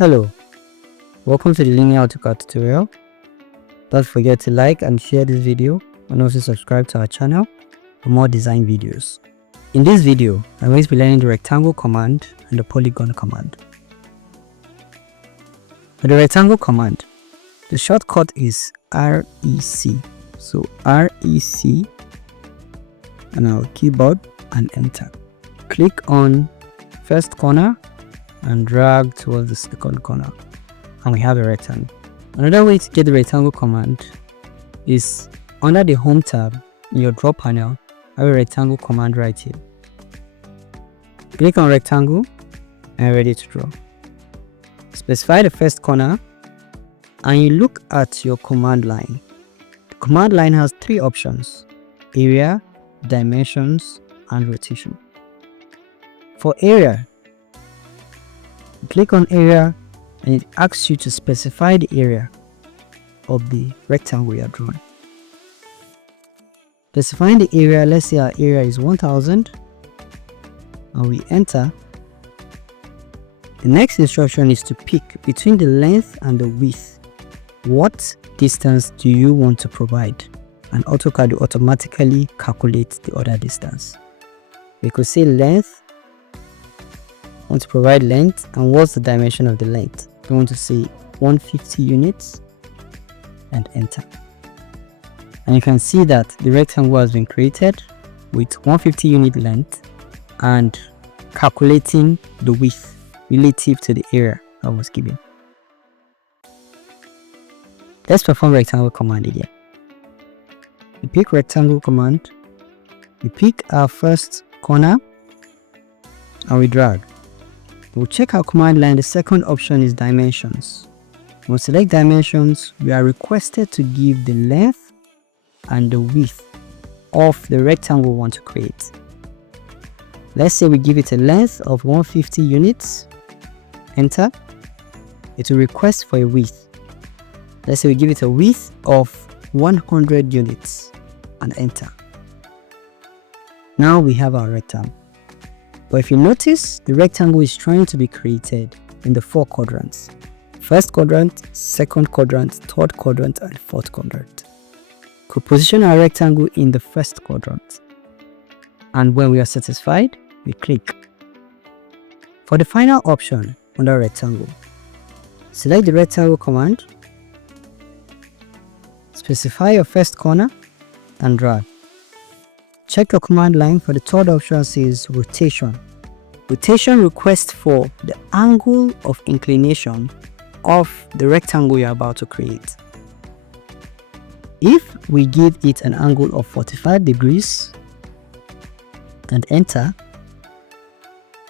Hello, welcome to the linear AutoCAD tutorial. Don't forget to like and share this video and also subscribe to our channel for more design videos. In this video, I'm going to be learning the Rectangle command and the Polygon command. For the Rectangle command, the shortcut is REC. So REC on our keyboard and enter. Click on first corner and drag towards the second corner, and we have a rectangle. Another way to get the rectangle command is under the home tab in your draw panel. I have a rectangle command right here. Click on rectangle and ready to draw. Specify the first corner and you look at your command line. The command line has three options: area, dimensions, and rotation. For area, click on area and it asks you to specify the area of the rectangle you are drawing. Specifying the area, let's say our area is 1000 and we enter. The next instruction is to pick between the length and the width. What distance do you want to provide? And AutoCAD will automatically calculate the other distance. We could say length. Want to provide length, and what's the dimension of the length? We want to say 150 units and enter. And you can see that the rectangle has been created with 150 unit length and calculating the width relative to the area that was given. Let's perform rectangle command again. We pick rectangle command, we pick our first corner and we drag. We'll check our command line. The second option is dimensions. We'll select dimensions. We are requested to give the length and the width of the rectangle we want to create. Let's say we give it a length of 150 units. Enter. It will request for a width. Let's say we give it a width of 100 units and enter. Now we have our rectangle. But if you notice, the rectangle is trying to be created in the 4 quadrants. First quadrant, second quadrant, third quadrant, and fourth quadrant. Could position our rectangle in the first quadrant. And when we are satisfied, we click. For the final option under rectangle, select the rectangle command, specify your first corner, and drag. Check your command line. For the third option says rotation. Rotation requests for the angle of inclination of the rectangle you're about to create. If we give it an angle of 45 degrees and enter,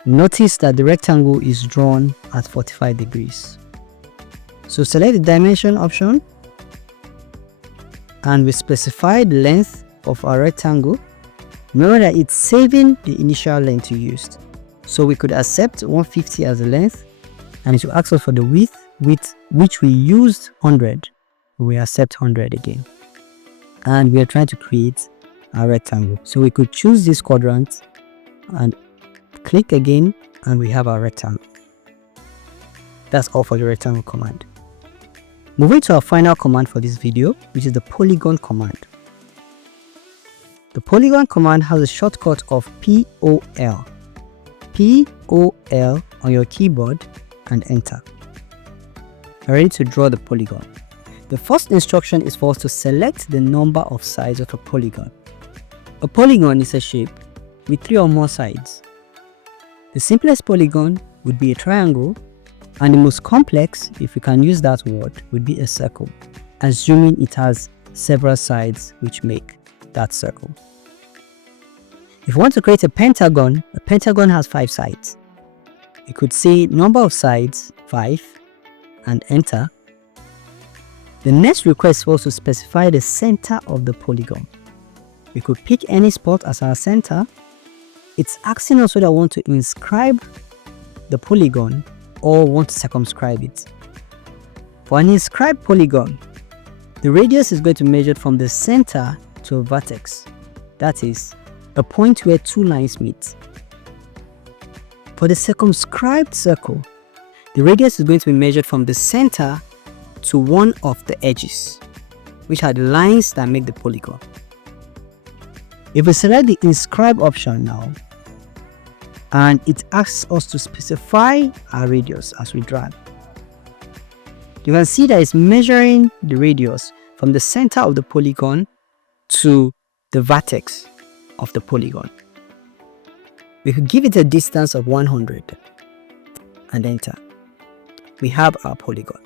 notice that the rectangle is drawn at 45 degrees. So select the dimension option and we specify the length of our rectangle. Remember that it's saving the initial length you used. So we could accept 150 as the length and it will ask us for the width, with which we used 100. We accept 100 again. And we are trying to create a rectangle. So we could choose this quadrant and click again and we have our rectangle. That's all for the rectangle command. Moving to our final command for this video, which is the Polygon command. The Polygon command has a shortcut of POL. POL on your keyboard and enter. We're ready to draw the polygon. The first instruction is for us to select the number of sides of a polygon. A polygon is a shape with 3 or more sides. The simplest polygon would be a triangle, and the most complex, if we can use that word, would be a circle, assuming it has several sides which make that circle. If you want to create a pentagon has 5 sides. You could say number of sides 5 and enter. The next request was to specify the center of the polygon. We could pick any spot as our center. It's asking us whether we want to inscribe the polygon or want to circumscribe it. For an inscribed polygon, the radius is going to measure from the center to a vertex. That is a point where 2 lines meet. For the circumscribed circle, The radius is going to be measured from the center to one of the edges, which are the lines that make the polygon. If we select the inscribe option now, and it asks us to specify our radius as we drag, you can see that it's measuring the radius from the center of the polygon to the vertex of the polygon. We could give it a distance of 100 and enter. We have our polygon.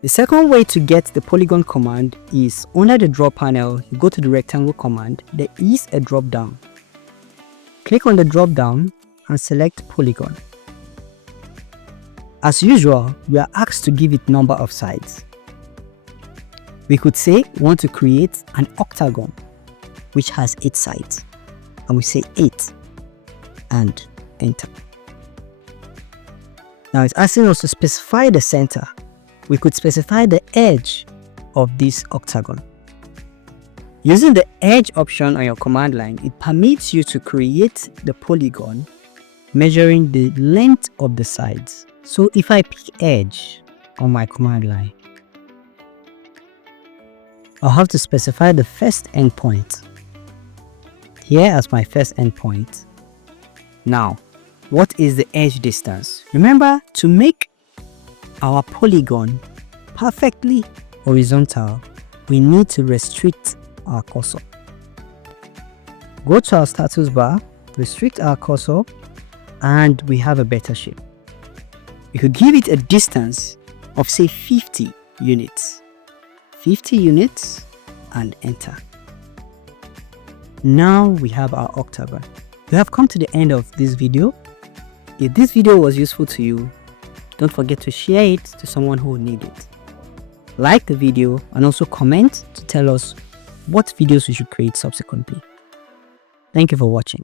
The second way to get the polygon command is under the draw panel, you go to the rectangle command, there is a drop down. Click on the drop down and select polygon. As usual, we are asked to give it number of sides. We could say we want to create an octagon which has 8 sides, and we say 8 and enter. Now it's asking us to specify the center. We could specify the edge of this octagon. Using the edge option on your command line, it permits you to create the polygon measuring the length of the sides. So if I pick edge on my command line, I'll have to specify the first endpoint here as my first endpoint. Now, what is the edge distance? Remember, to make our polygon perfectly horizontal, we need to restrict our cursor. Go to our status bar, restrict our cursor, and we have a better shape. We could give it a distance of say 50 units. 50 units and enter. Now we have our octagon. We have come to the end of this video. If this video was useful to you, don't forget to share it to someone who will need it. Like the video and also comment to tell us what videos we should create subsequently. Thank you for watching.